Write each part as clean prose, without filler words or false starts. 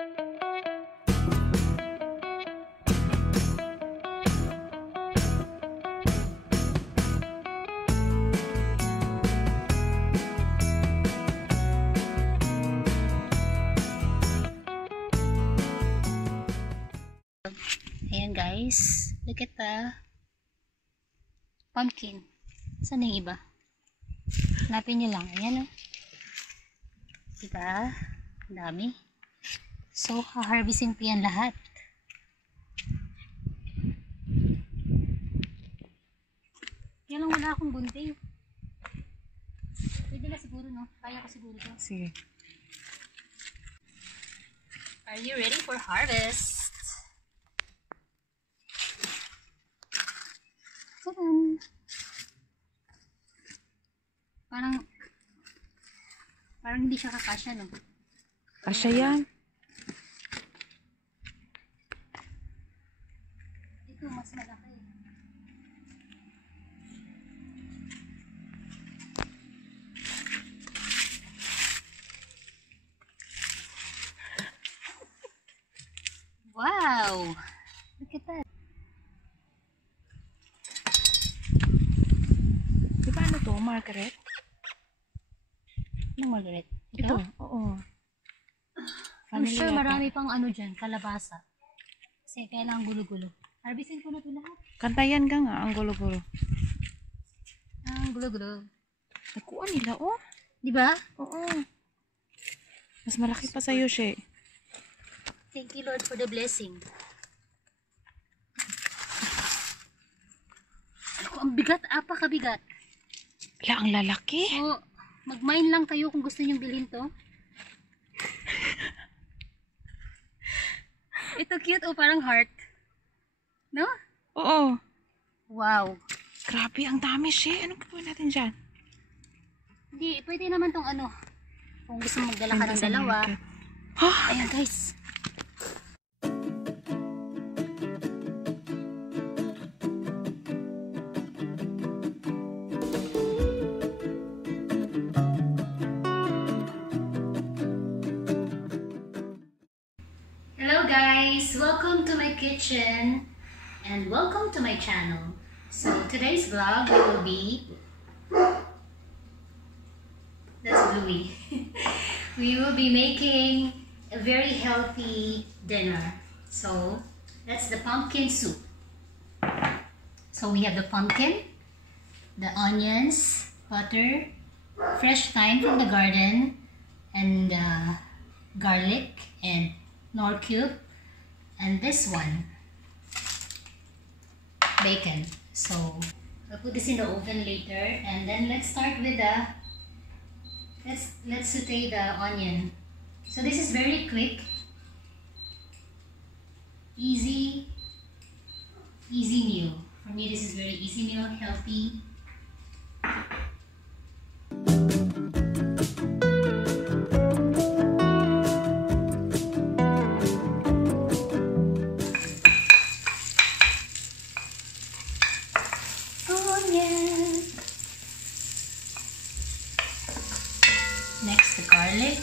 Ayan guys, look at the pumpkin. Saan yung iba? Hanapin nyo lang. Ayan o. Diba? Ang dami. So, ha-harvesting ko yan lahat. Kaya lang wala akong gunting. Pwede na siguro, no? Kaya ko siguro to. Sige. Are you ready for harvest? Tadaan! Parang hindi siya kakasya, no? Kasya yan. Ito, mas malaki. Wow! Look at that. Di ba ano to, Margaret? Ano, Margaret? Ito? Oo. I'm Family sure yata. marami pang ano dyan, kalabasa. Kasi kailangan gulo-gulo. Harvestin ko na ito lahat. Kantayan ka nga, ang gulo-gulo. Ang gulo-gulo. Nakuha nila, oh. Di ba? Oo. Mas malaki pa sa'yo, She. Thank you, Lord, for the blessing. Ano ko, ang bigat, apakabigat. Wala, ang lalaki. So, mag-mine lang kayo kung gusto nyong bilhin to. Ito cute, oh, parang heart. No? Oo. Wow. Grabe, ang dami, She. Anong gagawin natin dyan? Hindi, pwede naman tong ano. Kung gusto mong magdala ka ng Sa dalawa. market. Ha? Ayan, guys. Hello guys, welcome to my kitchen and welcome to my channel. So today's vlog will be, that's Bluey. We will be making a very healthy dinner. So that's the pumpkin soup. So we have the pumpkin, the onions, butter, fresh thyme from the garden, and garlic and knorr cube, and this one, bacon. So I'll put this in the oven later, and then let's start with the let's saute the onion. So this is very quick, easy meal. For me, this is very easy meal, healthy. Next, the garlic.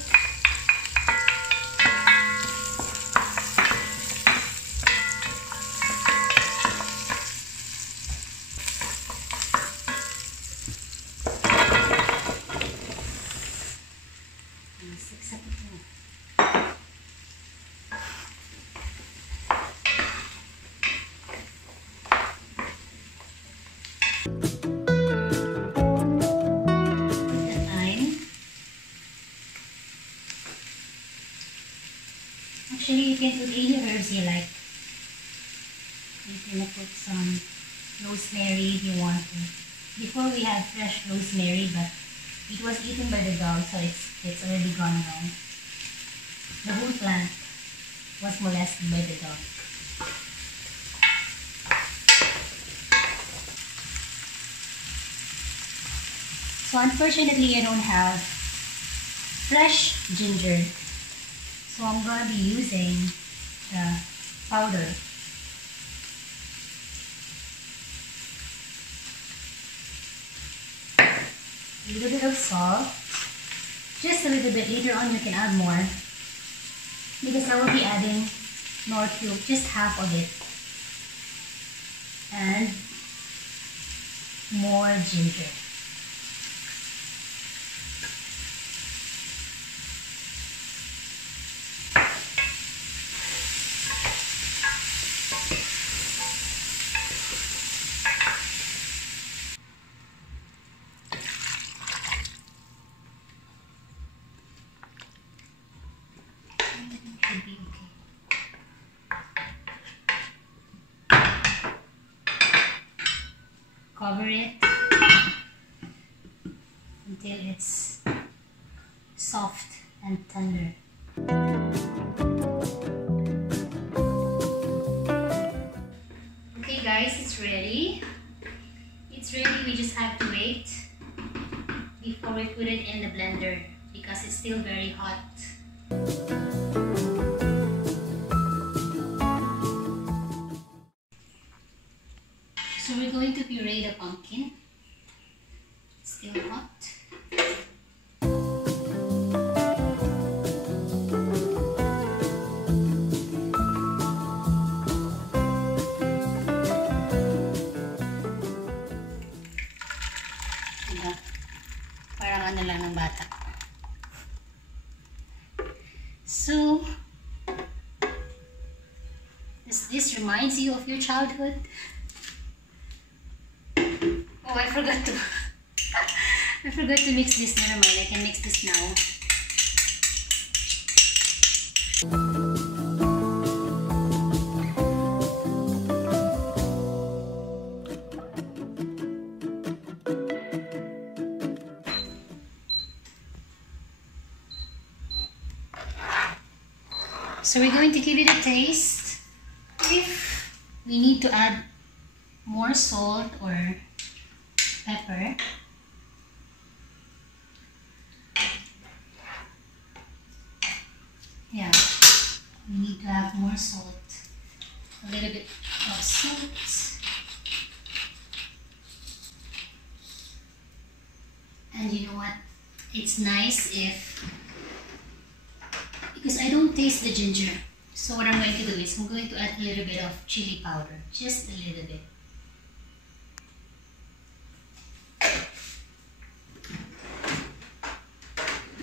Actually, you can put any herbs you like. You can put some rosemary if you want to. Before we had fresh rosemary, but it was eaten by the dog, so it's already gone now. The whole plant was molested by the dog. So unfortunately, I don't have fresh ginger. So I'm going to be using the powder. A little bit of salt. Just a little bit. Later on you can add more. Because I will knorr cube, just half of it. And more ginger. Should be okay. Cover it until it's soft and tender. Okay guys, it's ready. It's ready, we just have to wait before we put it in the blender because it's still very hot. So we're going to puree the pumpkin. It's still hot. Diba? Parang ano lang ng bata. So, this reminds you of your childhood? Oh, I forgot to I forgot to mix this. Never mind, I can mix this now. So we're going to give it a taste. If we need to add more salt or pepper, yeah, we need to have more salt, a little bit of salt, and you know what, it's nice if, because I don't taste the ginger, so what I'm going to do is I'm going to add a little bit of chili powder, just a little bit.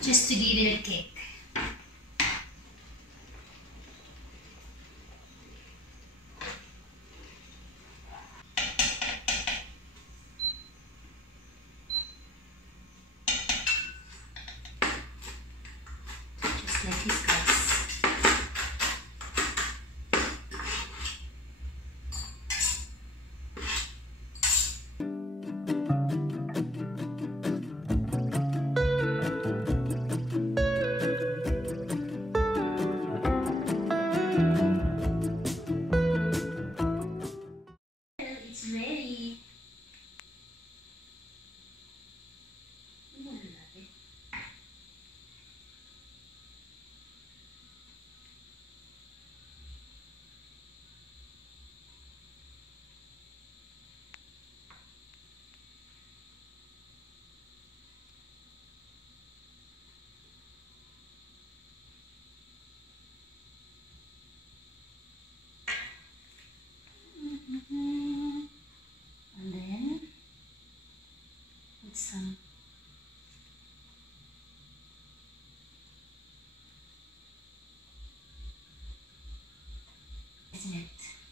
Just to give it a kick. Just like this, guys. It's ready. I love it. And then put some isn't it?